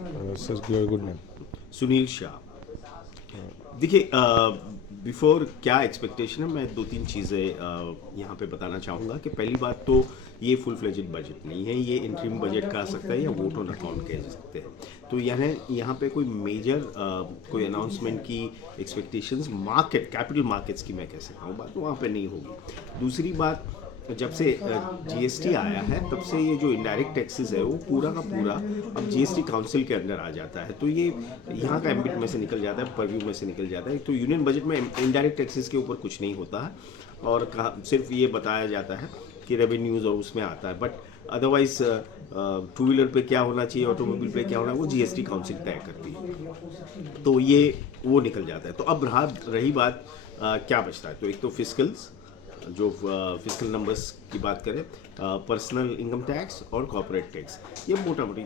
Sir good name. Sunil Shah. देखिए, before क्या expectation है, मैं दो तीन चीज़ें यहाँ पे बताना चाहूँगा कि पहली बात तो ये फुल फ्लेजेड बजट नहीं है, ये इंटरिम बजट कह सकता है या वोट ऑन अकाउंट कह सकते हैं। तो यहाँ पे कोई मेजर कोई अनाउंसमेंट की एक्सपेक्टेशंस मार्केट कैपिटल मार्केट्स की मैं कह सकता हूँ बात वहाँ पे नहीं होगी। दूसरी बात, जब से जीएसटी आया है तब से ये जो इनडायरेक्ट टैक्सेस है वो पूरा का पूरा अब जीएसटी काउंसिल के अंदर आ जाता है, तो ये यहाँ का एम्बिट में से निकल जाता है, परव्यू में से निकल जाता है। तो यूनियन बजट में इनडायरेक्ट टैक्सेस के ऊपर कुछ नहीं होता है और सिर्फ ये बताया जाता है कि रेवेन्यूज़ और उसमें आता है, बट अदरवाइज टू व्हीलर पे क्या होना चाहिए, ऑटोमोबाइल पे क्या होना है, वो जीएसटी काउंसिल तय करती है, तो ये वो निकल जाता है। तो अब रही बात क्या बचता है, तो एक तो फिस्कल्स, जो फिस्कल नंबर्स की बात करें, पर्सनल इनकम टैक्स और कॉर्पोरेट टैक्स, ये मोटा मोटी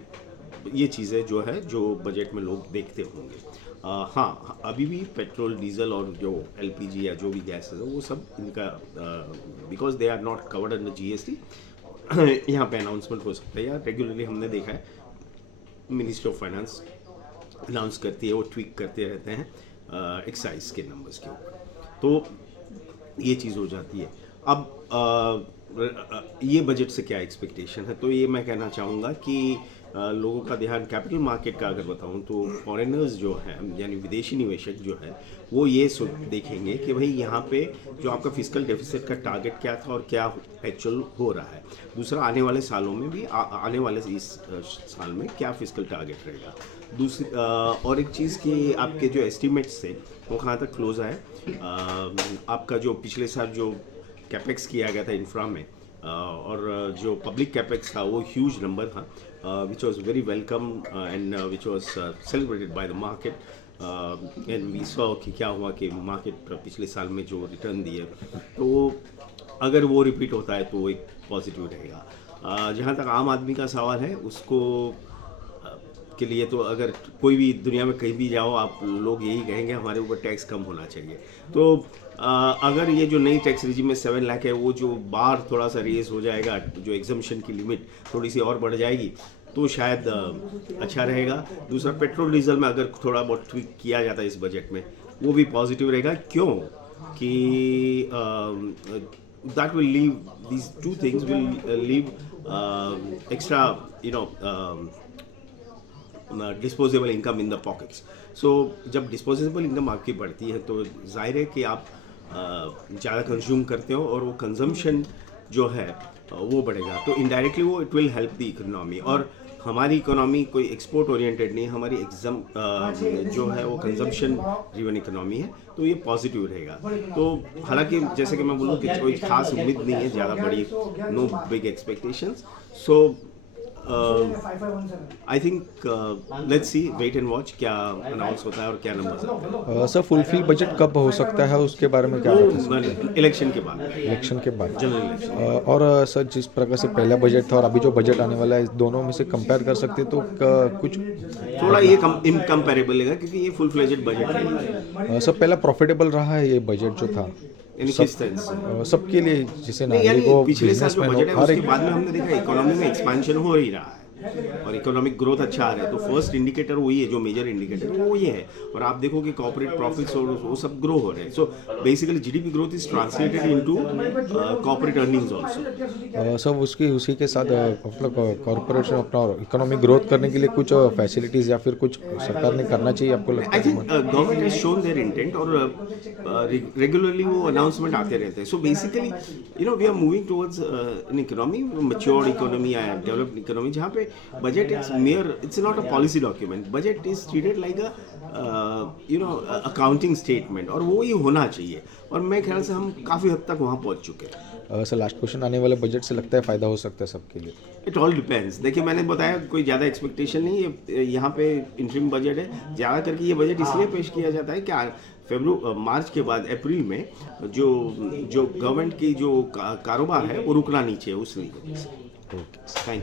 ये चीज़ें जो है जो बजट में लोग देखते होंगे। हाँ, अभी भी पेट्रोल डीजल और जो एलपीजी या जो भी गैस है वो सब इनका because they are not covered under GST यहाँ पे अनाउंसमेंट हो सकता है, या रेगुलरली हमने देखा है मिनिस्ट्री ऑफ फाइनेंस अनाउंस करती है, वो ट्वीक करते रहते हैं एक्साइज के नंबर्स के ऊपर, तो ये चीज़ हो जाती है। अब ये बजट से क्या एक्सपेक्टेशन है, तो ये मैं कहना चाहूँगा कि लोगों का ध्यान कैपिटल मार्केट का अगर बताऊँ तो फॉरेनर्स जो हैं यानी विदेशी निवेशक जो है वो ये देखेंगे कि भाई यहाँ पे जो आपका फिस्कल डेफिसिट का टारगेट क्या था और क्या एक्चुअल हो रहा है। दूसरा, आने वाले सालों में भी आने वाले इस साल में क्या फिस्कल टारगेट रहेगा। दूसरी और एक चीज़ कि आपके जो एस्टिमेट्स थे वो कहाँ तक क्लोज आए। आपका जो पिछले साल जो कैपेक्स किया गया था इंफ्रा में और जो पब्लिक कैपेक्स था वो ह्यूज नंबर था, which was very welcome and which was celebrated by the market and we saw कि क्या हुआ कि मार्केट पिछले साल में जो रिटर्न दिए तो अगर वो रिपीट होता है तो एक पॉजिटिव रहेगा। जहाँ तक आम आदमी का सवाल है उसको के लिए तो अगर कोई भी दुनिया में कहीं भी जाओ आप लोग यही कहेंगे हमारे ऊपर टैक्स कम होना चाहिए। तो अगर ये जो नई टैक्स रिजिम में 7 लाख है वो जो बार थोड़ा सा रेज हो जाएगा, जो एग्जम्पशन की लिमिट थोड़ी सी और बढ़ जाएगी तो शायद अच्छा रहेगा। दूसरा, पेट्रोल डीजल में अगर थोड़ा बहुत ट्वीक किया जाता है इस बजट में वो भी पॉजिटिव रहेगा, क्यों कि that will leave these two things will leave extra disposable income in the pockets. So जब डिस्पोजेबल इनकम आपकी बढ़ती है तो जाहिर है कि आप ज़्यादा कंज्यूम करते हो और वो कंजम्पशन जो है वो बढ़ेगा, तो इनडायरेक्टली वो it will help the economy. और हमारी इकोनॉमी कोई एक्सपोर्ट ओरिएंटेड नहीं है, हमारी जो है वो कंजम्पशन ड्रिवन इकोनॉमी है, तो ये पॉजिटिव रहेगा। तो हालांकि जैसे कि मैं बोलूँ कि कोई खास उम्मीद नहीं है ज़्यादा बड़ी, no big expectations. So I think let's see, wait and watch क्या अनाउंस होता है और क्या नंबर्स आते हैं। सर फुलफिल बजट कब हो सकता है उसके बारे में क्या बता सकते हैं? इलेक्शन के बाद, इलेक्शन के बाद, जनरल इलेक्शन। और सर जिस प्रकार से पहला बजट था और अभी जो बजट आने वाला है दोनों में से कंपेयर कर सकते हैं तो कुछ थोड़ा ये इनकम्पेरेबल है क्योंकि ये फुल फ्लेजेड बजट है। सर पहला प्रॉफिटेबल रहा है ये बजट जो था सबके लिए, जिसे नागरिक को, पिछले साल जो बिजनेसमैन बजट है हो, हर उसके एक। बाद में हमने देखा इकोनॉमी में एक्सपेंशन हो ही रहा है और इकोनॉमिक ग्रोथ अच्छा आ रहा है, तो फर्स्ट इंडिकेटर वही है, जो मेजर इंडिकेटर वो ये है। और आप देखो कि कॉर्पोरेट प्रॉफिट्स और वो सब ग्रो हो रहे हैं। So basically GDP growth is translated into corporate earnings also. सब उसी के साथ मतलब कॉर्पोरेशन अपना इकोनॉमिक ग्रोथ करने के लिए कुछ फैसिलिटीज या फिर कुछ सरकार ने करना चाहिए आपको लगता आई है? Think government has shown their intent और रेगुलरली वो अनाउंसमेंट आते रहते हैं। So basically we are moving towards an economy, mature economy या डेवलप्ड इकोनॉमी, जहाँ पे budget is mere, it's not a policy document, budget is treated like a accounting statement और वो ही होना चाहिए और मैं ख्याल से हम काफ़ी हद तक वहाँ पहुँच चुके हैं। सर लास्ट क्वेश्चन, आने वाले बजट से लगता है फ़ायदा हो सकता है सबके लिए? It all depends. देखिए, मैंने बताया कोई ज़्यादा एक्सपेक्टेशन नहीं है, यहाँ पे इंटरिम बजट है। ज़्यादा करके ये बजट इसलिए पेश किया जाता है कि मार्च के बाद अप्रैल में जो गवर्नमेंट की जो कारोबार है वो रुकना नहीं चाहिए, उस वजह से। Thank you.